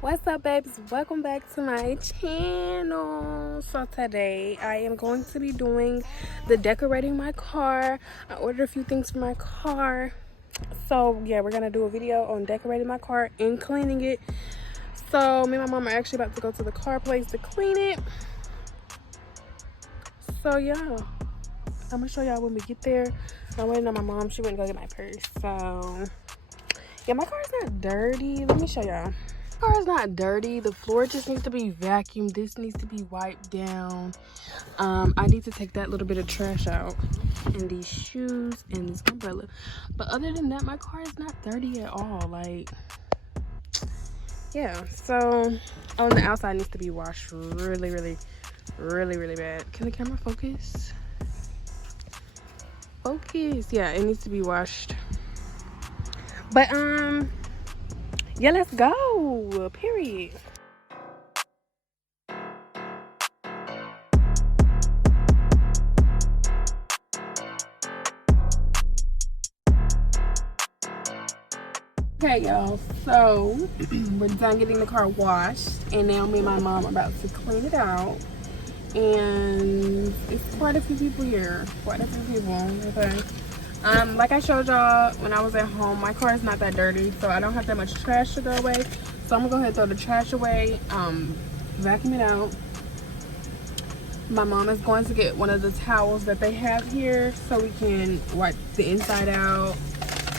What's up, babes? Welcome back to my channel. So today I am going to be doing the decorating my car. I ordered a few things for my car, so yeah, we're gonna do a video on decorating my car and cleaning it. So me and my mom are actually about to go to the car place to clean it. So yeah, I'm gonna show y'all when we get there. I'm waiting on my mom. She went to go get my purse. So yeah, my car's not dirty. Let me show y'all. Car is not dirty. The floor just needs to be vacuumed. This needs to be wiped down. I need to take that little bit of trash out, and these shoes and this umbrella. But other than that, my car is not dirty at all. Like, yeah. So on the outside needs to be washed really bad. Can the camera focus? Focus. Yeah, it needs to be washed. But yeah, let's go. Period. Okay, y'all, so we're done getting the car washed, and now me and my mom are about to clean it out. And it's quite a few people here, okay. Like I showed y'all when I was at home, my car is not that dirty, so I don't have that much trash to throw away. So I'm gonna go ahead and throw the trash away, vacuum it out. My mom is going to get one of the towels that they have here so we can wipe the inside out,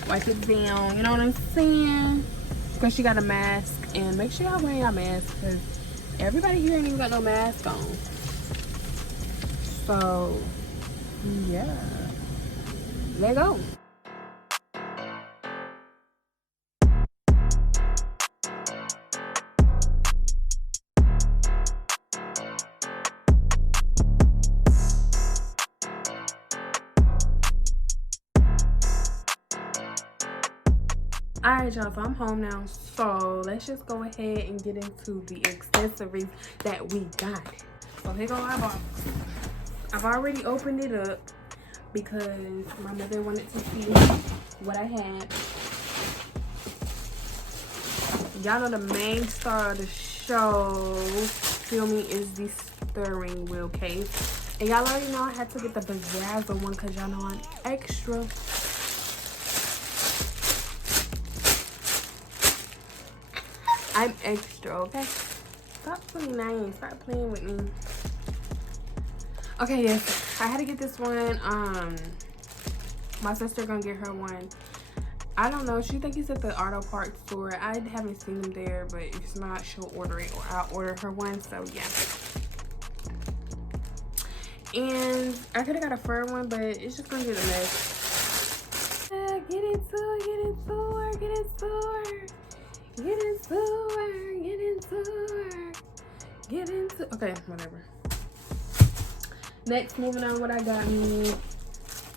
wipe it down, you know what I'm saying? Because she got a mask, and make sure y'all wear your mask because everybody here ain't even got no mask on. So yeah, let go. Alright, y'all, so I'm home now, so let's just go ahead and get into the accessories that we got. So here go our box. I've already opened it up because my mother wanted to see what I had. Y'all know the main star of the show, feel me, is the steering wheel case. And y'all already know I had to get the Bedazzle one because y'all know I'm extra. I'm extra, okay? Stop playing nice. Stop playing with me. Okay, yes. I had to get this one. My sister gonna get her one. I don't know. She think it's at the auto parts store. I haven't seen them there, but if it's not, she'll order it or I'll order her one. So yeah. And I could have got a fur one, but it's just gonna get a mess. Get into it, get into it, get into it. Get into her, get into her, get into. Okay, whatever. Next, moving on, what I got me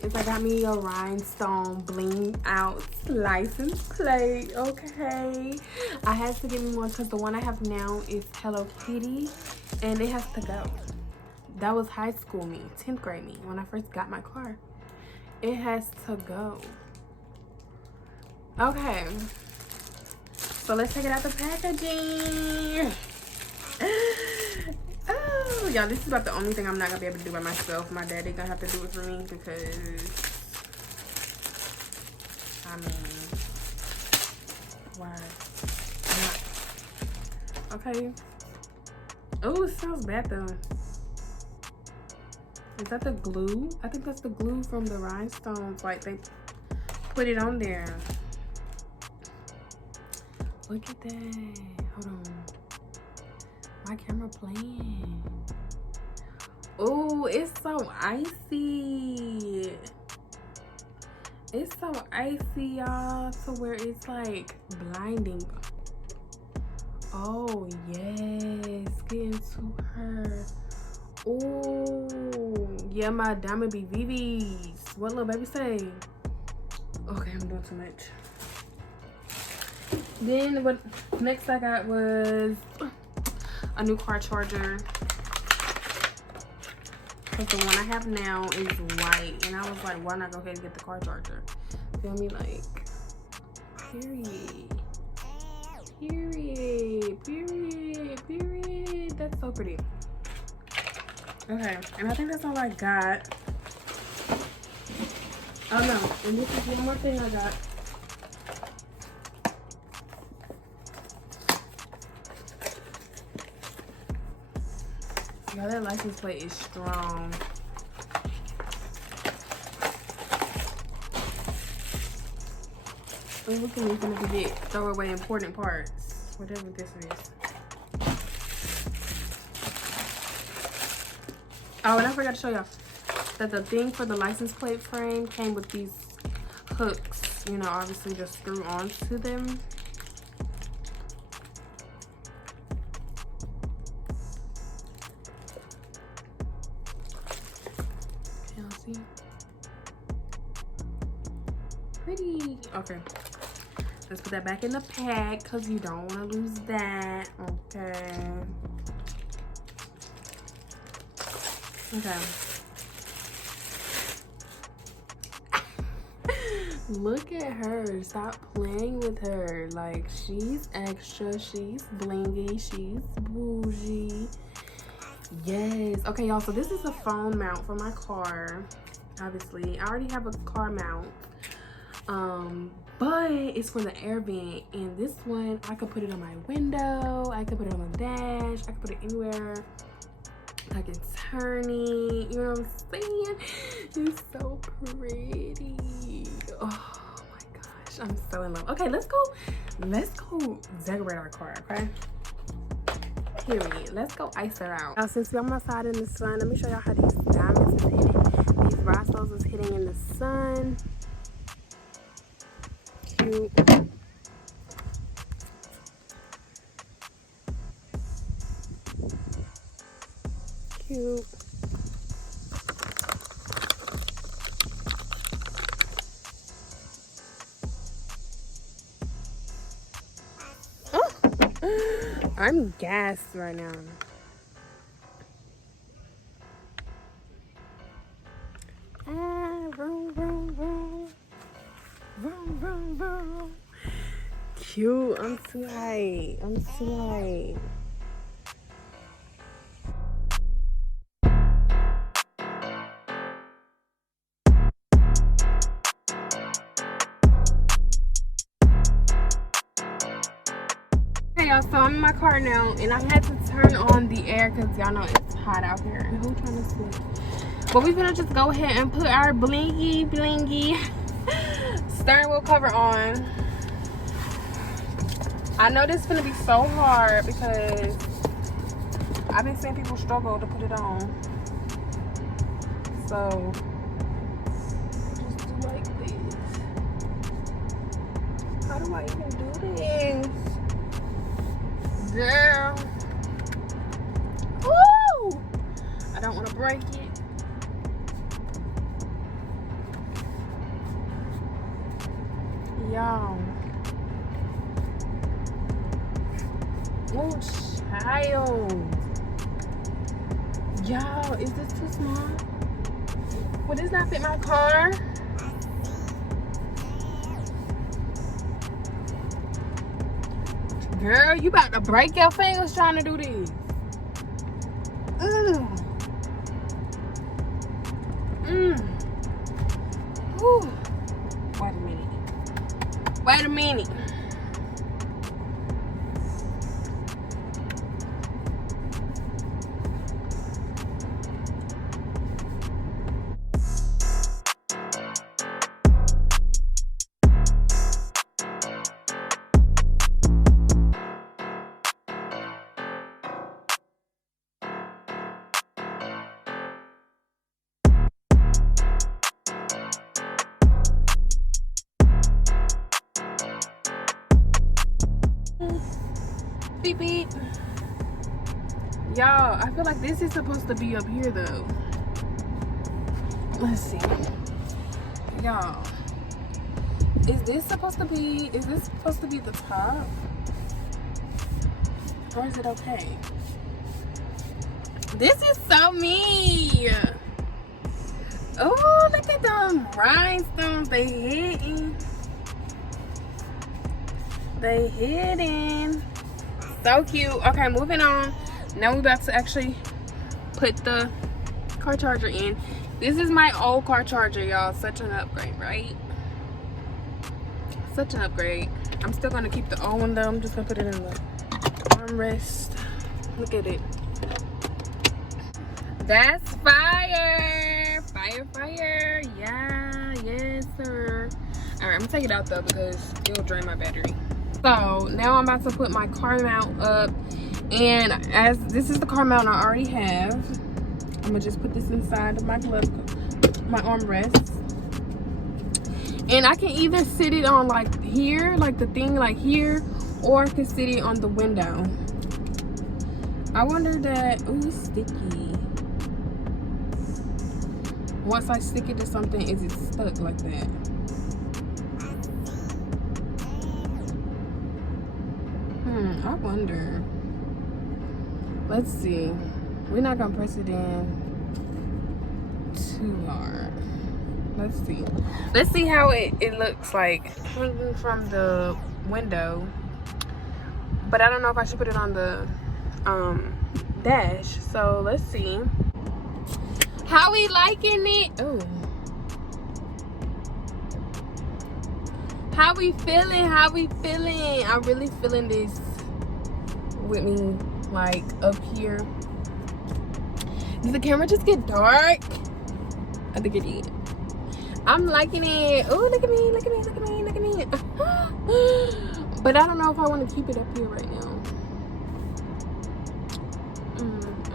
is I got me a rhinestone bling out license plate. Okay, I had to get me one because the one I have now is Hello Kitty, and it has to go. That was high school me, 10th grade me, when I first got my car. It has to go. Okay. So let's take it out the packaging. Oh, y'all, this is about the only thing I'm not gonna be able to do by myself. My daddy gonna have to do it for me because, I mean, why not? Okay. Oh, it smells bad though. Is that the glue? I think that's the glue from the rhinestones. Like they put it on there. Look at that. Hold on. My camera playing. Oh, it's so icy. It's so icy, y'all, to where it's like blinding. Oh, yes. Get into her. Oh, yeah, my diamond be VVs. What little baby say? Okay, I'm doing too much. Then what next I got was a new car charger. Because the one I have now is white. And I was like, why not go ahead and get the car charger? Feel me? Like, period. Period. so pretty. Okay, and I think that's all I got. Oh no, and this is one more thing I got. Y'all, that license plate is strong. Oh, look at me gonna forget throw away important parts. Whatever this is. Oh, and I forgot to show y'all that the thing for the license plate frame came with these hooks, you know, obviously just screw onto them. Can y'all see? Pretty. Okay. Let's put that back in the pack because you don't want to lose that. Okay. Okay. Look at her. Stop playing with her. Like, she's extra. She's blingy. She's bougie. Yes. Okay, y'all. So this is a phone mount for my car. Obviously, I already have a car mount. But it's for the air vent. And this one, I could put it on my window. I could put it on the dash. I could put it anywhere. Like it's turning, you know what I'm saying? It's so pretty. Oh my gosh, I'm so in love. Okay, let's go decorate our car, okay? Period. Let's go ice her out. Now, since I'm outside in the sun, let me show y'all how these diamonds is hitting. These rhinestones is hitting in the sun. Cute. Cute. Oh, I'm gassed right now. Vroom, vroom, vroom. Vroom, vroom, vroom. Cute. I'm too hype. I'm too hype. So I'm in my car now, and I had to turn on the air because y'all know it's hot out here. And who's trying to sleep? But we're gonna just go ahead and put our blingy steering wheel cover on. I know this is gonna be so hard because I've been seeing people struggle to put it on. So just do like this. How do I even do this? Girl. Woo! I don't want to break it. Y'all. Oh, child. Y'all, is this too small? Will this not fit my car? Girl, you about to break your fingers trying to do this. Whew. Wait a minute. Wait a minute. Beep beep. Y'all, I feel like this is supposed to be up here though. Let's see. Y'all, is this supposed to be the top? Or is it okay? This is so me. Oh, look at them rhinestones. They hitting. They hitting. So cute. Okay, moving on. Now we're about to actually put the car charger in. This is my old car charger, y'all. Such an upgrade, right? Such an upgrade. I'm still gonna keep the old one though. I'm just gonna put it in the armrest. Look at it. That's fire! Fire, fire. Yeah, yes, sir. Alright, I'm gonna take it out though because it'll drain my battery. So now I'm about to put my car mount up. And as this is the car mount I already have, I'm gonna just put this inside of my glove, my armrest. And I can either sit it on like here, like the thing like here, or I can sit it on the window. I wonder that, ooh, it's sticky. Once I stick it to something, is it stuck like that? I wonder. Let's see. We're not gonna press it in too hard. Let's see. Let's see how it looks like hanging from the window. But I don't know if I should put it on the dash. So let's see. How we liking it? Oh. How we feeling? How we feeling? I'm really feeling this with me, like up here. Did the camera just get dark? I think it did. I'm liking it. Oh, look at me, look at me, look at me, look at me. But I don't know if I want to keep it up here right now.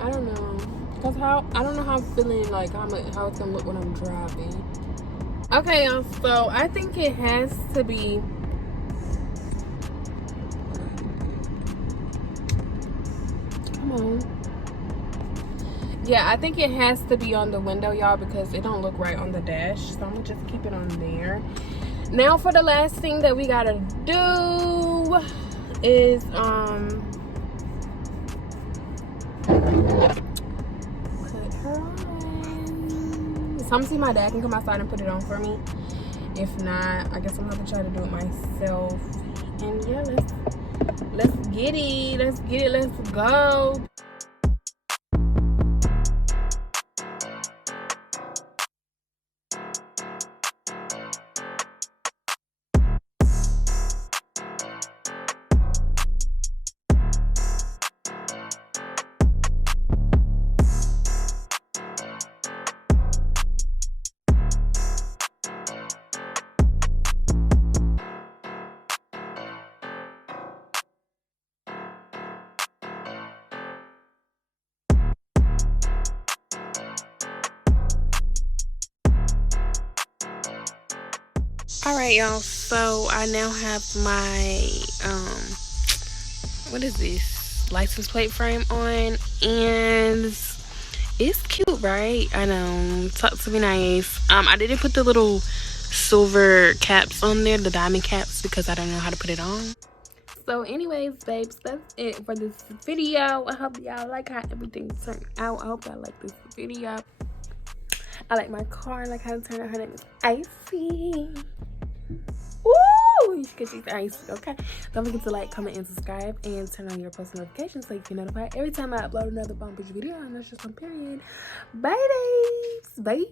I don't know. Cause I don't know how I'm feeling, like how it's gonna look when I'm driving. Okay, so I think it has to be. Come on. Yeah, I think it has to be on the window, y'all, because it don't look right on the dash. So I'm gonna just keep it on there. Now for the last thing that we gotta do is put her on. So I'm gonna see my dad can come outside and put it on for me. If not, I guess I'm gonna have to try to do it myself. And yeah, let's get it. Let's get it. Let's go. All right, y'all, so I now have my what is this, license plate frame on, and it's cute, right? I know, talk to me nice. I didn't put the little silver caps on there, the diamond caps, because I don't know how to put it on. So anyways, babes, that's it for this video. I hope y'all like how everything turned out. I hope y'all like this video. I like my car, I like how it turned out. Her name is Icy. Woo! Because she's icy, okay? Don't forget to like, comment, and subscribe, and turn on your post notifications so you can notify every time I upload another bumpage video. And that's just one period. Bye, babes. Bye.